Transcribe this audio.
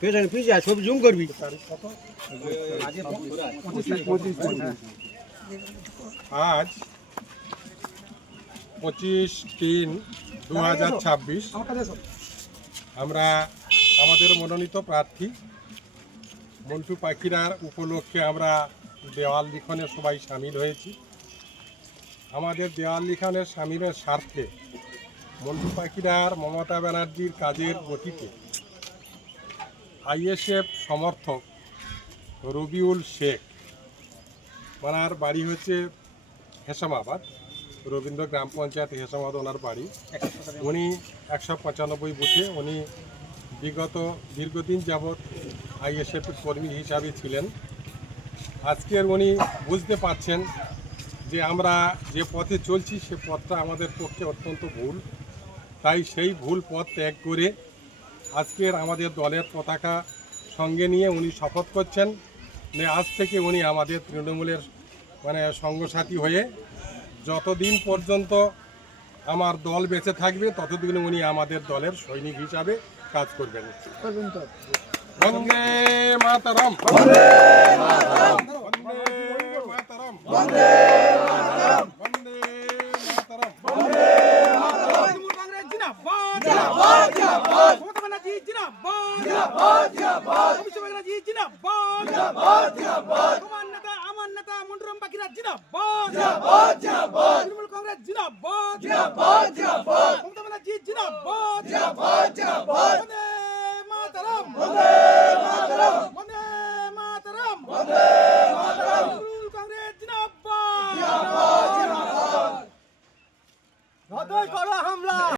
পেছনে পিছিয়ে ছবি জুম করবি। আজ 25/3/2026 আমরা আমাদের মনোনীত প্রার্থী মন্টু পাখিরার উপলক্ষে আমরা দেওয়াল লিখনে সবাই সামিল হয়েছি। আমাদের দেওয়াল লিখনের সামিলের স্বার্থে মন্টু পাখিরার মমতা ব্যানার্জির কাজের গতিতে আইএসএফ সমর্থক রবিউল শেখ, ওনার বাড়ি হচ্ছে হেসামাবাদ, রবীন্দ্র গ্রাম পঞ্চায়েত হেসামাবাদ ওনার বাড়ি। উনি 195 বুথে উনি বিগত দীর্ঘদিন যাবৎ আইএসএফের কর্মী হিসাবে ছিলেন। আজকের উনি বুঝতে পারছেন যে আমরা যে পথে চলছি সে পথটা আমাদের পক্ষে অত্যন্ত ভুল, তাই সেই ভুল পথ ত্যাগ করে আজকের আমাদের দলের পতাকা সঙ্গে নিয়ে উনি শপথ করছেন যে আজ থেকে উনি আমাদের তৃণমূলের সঙ্গসাথী হয়ে যতদিন পর্যন্ত আমার দল বেঁচে থাকবে ততদিন উনি আমাদের দলের সৈনিক হিসাবে কাজ করবেন। বন্দে মাতরম, বন্দে মাতরম, বন্দে মাতরম, বন্দে মাতরম, বন্দে মাতরম, বন্দে মাতরম। তৃণমূল কংগ্রেস জিন্দাবাদ, জিন্দাবাদ, জিন্দাবাদ। মমতা ব্যানার্জি জিন্দাবাদ, জিন্দাবাদ, জিন্দাবাদ। অভিষেক ব্যানার্জি জিন্দাবাদ, জিন্দাবাদ, জিন্দাবাদ। তোমার নেতা আমার নেতা মন্টু পাখিরা জিন্দাবাদ, জিন্দাবাদ, জিন্দাবাদ। তৃণমূল কংগ্রেস জিন্দাবাদ, জিন্দাবাদ, জিন্দাবাদ। মমতা ব্যানার্জি জিন্দাবাদ, জিন্দাবাদ, জিন্দাবাদ। বন্দে মাতরম, বন্দে মাতরম, বন্দে মাতরম, বন্দে মাতরম। তৃণমূল কংগ্রেস জিন্দাবাদ, জিন্দাবাদ, জিন্দাবাদ।